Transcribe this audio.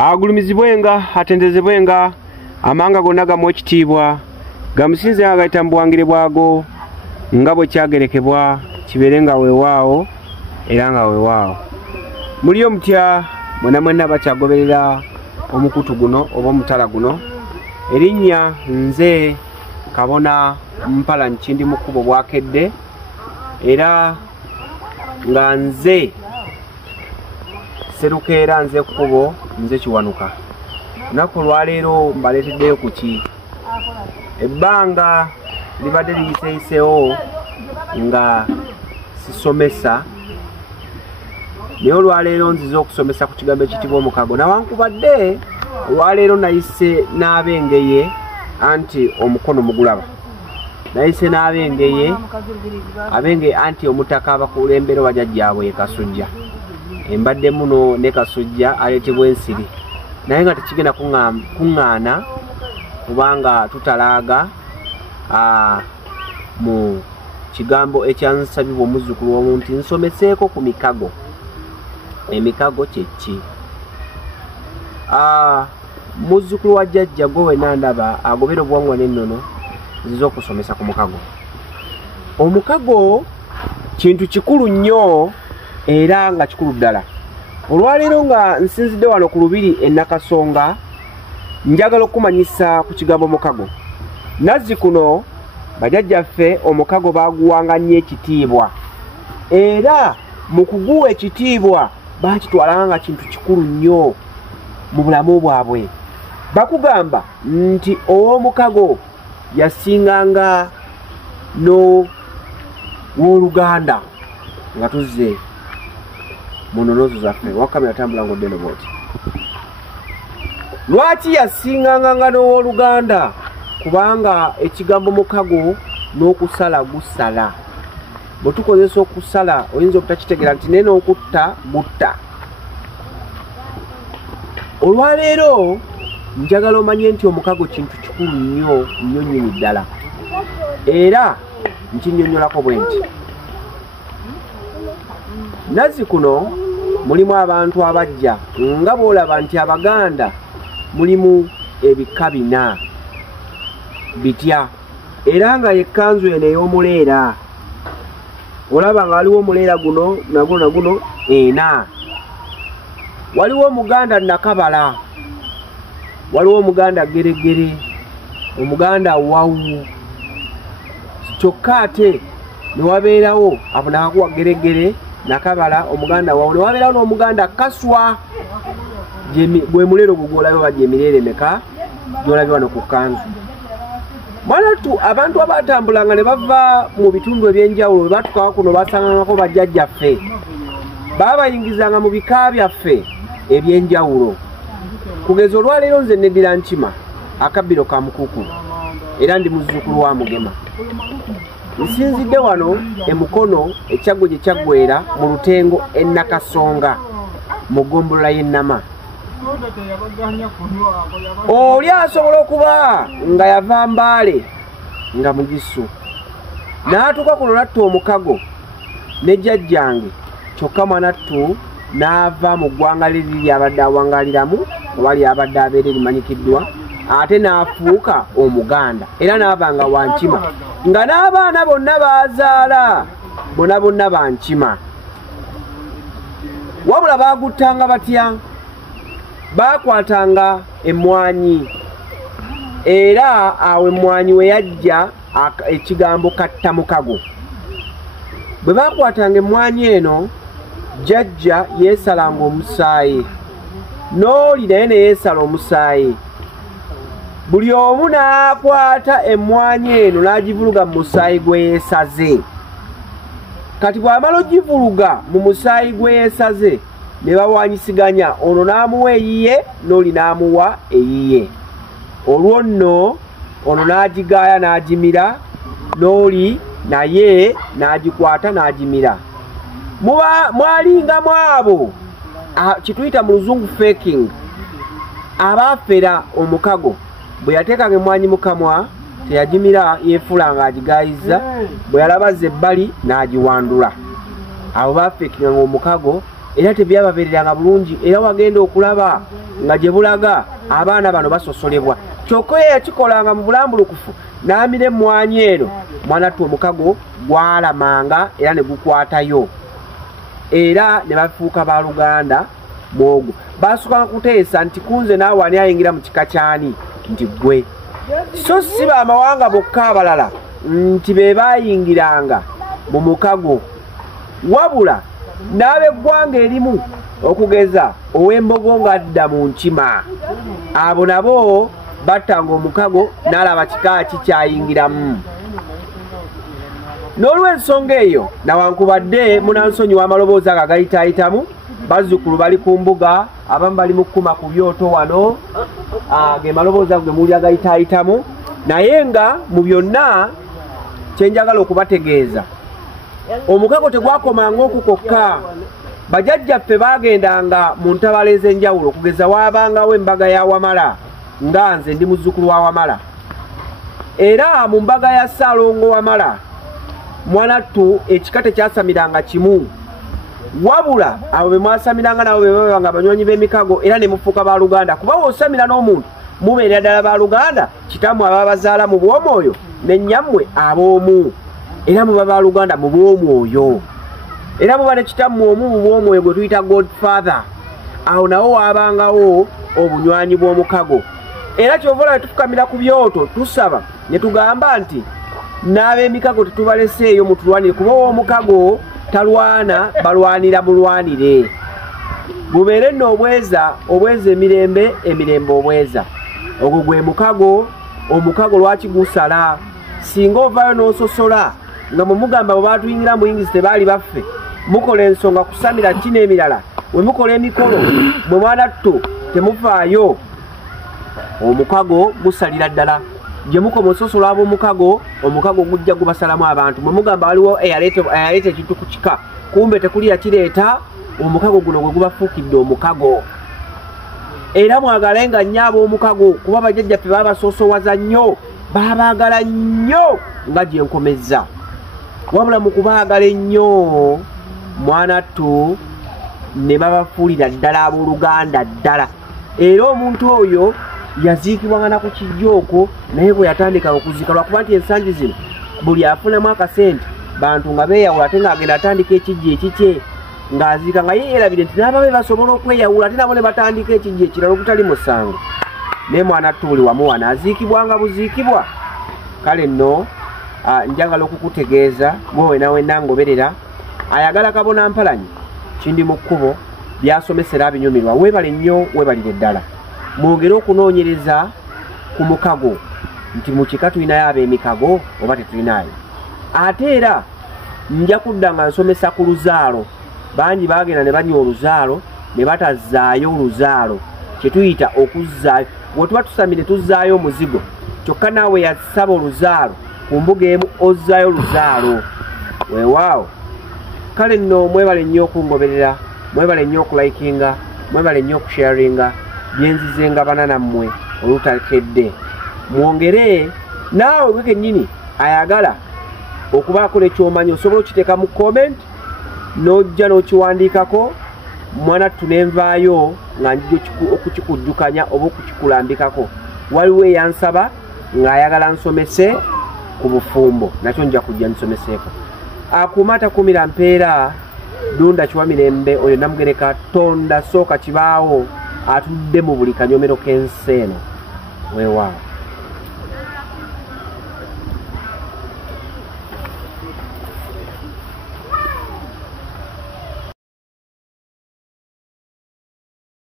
agulumizibwenga atendezebwenga amanga gonna gamu ekitiibwa gamusinze agayita mu bwangire bwago nga bwe kyagerekebwa kibeere nga weewaawo era nga weewaawo. Muliyo mutya mwena mwenna bakyagoberera omukutu guno oba omutala guno. Erinnya nze Kabona Mpala Nkindi Mukubo Bwakedde, era nga nze Serukeera nze Kubo nze Kiwanuka. Lunaku lwaleero mbaleeteddeyo ku ki? Ebbanga libadde liyiseeyiseewo nga sisomesa, naye olwaleero nzize okusomesa ku kigambo ekitibwa Omukago. Nawankubadde olwaleero nayise n'abengeye anti omukono mugulaba, nayise n'abengeye abengeye anti omutaka abakulembera bajjajjaabwe ye Kasujja. Embadde muno ne Kasujja aleetebwa ensiri, naye nga tekigenda kuŋŋaana kubanga tutalaaga mu kigambo ekyansabibwa omuzzukulu w'omuntu nsomeseeko ku mikago. Emikago kye ki? Muzzukulu wa jjajja gwe wenna ndaba agobera obuwangwa n'ennono nzize okusomesa ku mukago. Omukago kintu kikulu nnyo era nga kikulu ddala. Olwaleero nga nsinzidde wano ku lubiri e Nakasonga, njagala okumanyisa ku kigambo Omukago. Nazzi kuno bajjajjaffe omukago baaguwanga nnyo ekitiibwa, era mu kuguwa ekitiibwa baakitwalanga nga kintu kikulu nnyo mu bulamu bwabwe. Bakugamba nti ow'omukago yasinganga w'Oluganda nga tuzze mu nnonozo zaffe wakamera tambula ngodde no bwoti. Lwaki yasinganga nga n'ow'Oluganda? Kubanga ekigambo mukago n'okusala gusala. Bwe tukozesa okusala oyinza obutakitegeera nti naye n'okutta gutta. Olwaleero njagala omanye nti omukago kintu kikulu nnyo nnyo nnyini ddala, era nkinnyonnyolako bwe nti Nazzi kuno mulimu abantu abajja nga bw'olaba nti Abaganda mulimu ebika 4 bitya, era nga yekkanzu eno ey'omuleera olaba nga waliwo omuleera guno naguno 4. Waliwo Omuganda Nakabala, waliwo Omuganda Geregere, Omuganda Wawu, kyokka ate ne wabeerawo abo nakakuwa Geregere, Nakabala, Omuganda Wawu, ne wabeerawo n'Omuganda Kaswa. Gwe muleero gugolabye bajja emireere emeka gyolabye wano ku kkanzu. Mwanatu abantu abatambulanga ne bava mu bitundu ebyenjawulo bwe batukawa kuno basangangako bajjajjaffe baabayingizanga mu bika byaffe ebyenjawulo. Kugeza olwaleero nze neddira nkima akabbiro ka Mukukulu era ndi muzzukulu wa Mugema. Nsinzidde wano e Mukono ekyaggo gye kyaggwera mu Lutengo e Nakasonga mu ggombolola y'e Nama. Oli asobola okuba nga yava Mbaale nga Mugisu n'atuuka kuno natta omukago ne jjajjange, kyokka mwanattu n'ava mu ggwanga liri lyabadde awangaliramu oba lyabadde abeera limanyikiddwa, ate n'afuuka Omuganda era n'abanga Wankima, nga n'abaana bonna baazaala bonna Bankima. Wabula baaguttanga batya? Baakwatanga emmwanyi, era awo emmwanyi we yajja ekigambo kattamukago. Bwe baakwatanga emmwanyi eno, jjajja yeesalanga omusaayi, n'oli naye ne yeesala omusaayi. Buli omu n'akwata emmwanyi eno n'agivuluga mu musaayi gwe yeesaze. Kati bw'amala ogivuluga mu musaayi gwe yeesaze ne bawanyisiganya, ono n'amuwa eyiye n'oli n'amuwa eyiye. Olwo nno ono n'agigaaya n'agimira, n'oli naye n'agikwata n'agimira. Mwalingamu abo kituyita mu Luzungu faking, abaafera omukago bwe yateekanga emmwanyi mu kamwa teyagimira, yeefula nga agigaayiza, bwe yalabaza ebbali n'agiwandula. Abo baafekinga ng'omukago era tebyababeereranga bulungi, era wagenda okulaba nga gye bulaga abaana bano basosolebwa. Kyokka ye yakikolanga mu bulambulukufu n'amira emmwanyi eno, mwanattu omukago gwalamanga era ne gukwatayo, era ne bafuuka ba Luganda mwogwo. Baasukanga kuteesa nti kunze naawe ani ayingira mu kika kyani, nti ggwe. So si baamawanga bokka abalala nti be baayingiranga mu mukago, wabula n'ab'eggwanga erimu okugeza ow'embogo ng'adda mu nkima, abo nabo battanga omukago n'alaba kika kikyayingiramu. N'olw'ensonga eyo nawankubadde munansonyiwa amaloboozi ago agayitaayitamu, bazzukulu bali ku mbuga, abamu bali mu kkuma ku byoto wano, ge maloboozi ago ge muli agayitaayitamu, naye nga mu byonna kyenjagala okubategeeza, omukago tegwakomanga okukokka. Bajjajjaffe baagendanga mu ntabala ez'enjawulo, okugeza waabangawo embaga ya Wamala, nga nze ndi muzzukulu wa Wamala, era mu mbaga ya Ssaalongo Wamala mwanattu ekika tekyasamiranga kimu, wabula abo be mwasamiranga nabo be babanga abanywanyi b'emikago, era ne mufuuka ba Luganda. Kuba osamira n'omuntu mubeera ddala ba Luganda, kitammwe ababazaala mu bw'omwoyo ne nnyammwe ab'omu, era muba ba Luganda mu bw'omwoyo, era muba ne kitammwe omu mu bw'omwoyo gwe tuyita Godfather. Awo nawo waabangawo obunywanyi bw'omukago, era kyova olaba tufukamira ku byoto tusaba ne tugamba nti n'ab'emikago tetubaleseeyo mutulwanire, kuba ow'omukago talwana, balwanira mulwanire. Bubeere nno obweza, obweza emirembe, emirembe obweza. Ogwo gwe mukago. Omukago lwaki gusala? Singa ovaayo n'ososola nga mumugamba bwe baatuyingira mu English tebaali baffe, mukola ensonga kusamira ki n'emirala, we mukola emikolo bwe mwanattu temufaayo, omukago gusalira ddala. Gye mukoma ososola ab'omukago, omukago gujja gubasalamu abantu. Mwe mugamba waliwo eyaleeta ekintu ku kika, kumbe tekuli yakireeta, omukago guno gwe gubafuukidde omukago. Era mwagalenga nnyo ab'omukago, kuba bajjajjaffe baabasoosowaza nnyo, baabaagala nnyo nga gye nkomezza. Wabula mu kubaagala ennyo mwanattu ne babafuulira ddala ab'Oluganda ddala. Era omuntu oyo yaziikibwanga na ku kijjooko, naye bwe yatandika okuziika, lwakuba nti ensangi zino buli afunamu akasente bantu nga beeyawula, ate ng'agenda atandika ekijjo ekikye ng'aziika, nga ye yeerabire nti n'ababe basobola okweyawula ate nabo ne batandika ekijjo ekirala okutali musango. Naye mwanattu buli wamu wano aziikibwanga buziikibwa. Kale nno njagala okukutegeeza gwe wenna ngoberera ayagala kabona mpalanyi kindi mu kkubo byasomesera abinyumirwa. Weebale nnyo, weebalire ddala. Mwongere okunoonyereza ku mukago nti mu kika tulinayo ab'emikago oba tetulinayo. Ate era nja kudda nga nsomesa ku luzaalo. Bangi baagenda ne banywa oluzaalo ne batazaayo oluzaalo, kye tuyita okuzzaayo. Bwe tuba tusamire tuzzaayo omuzigo, kyokka naawe yasaba oluzaalo ku mbuga emu ozzaayo oluzaalo. Weewaawo. Kale nno mwebale nnyo okungoberera, mwebale nnyo okulayikinga, mwebale nnyo okusharinga byenzizenga banana mmwe olutakedde. Mwongere naawe gwe kennyini ayagala okubaako nekyomanyi osobola okiteeka mu comment n'ojja n'okiwandiikako, mwanattu nenvaayo nga njija okukikujjukanya oba okukikulambikako. Waliwo eyansaba ng'ayagala nsomese ku bufumbo, nakyo nja kujja nsomeseeko. Akuuma atakumira mpeera, Dunda Kiwa Mirembe oyo Namugereka Tonda sooka kibaawo atudde mu buli kanyomero k'ensi eno. Weewaawo.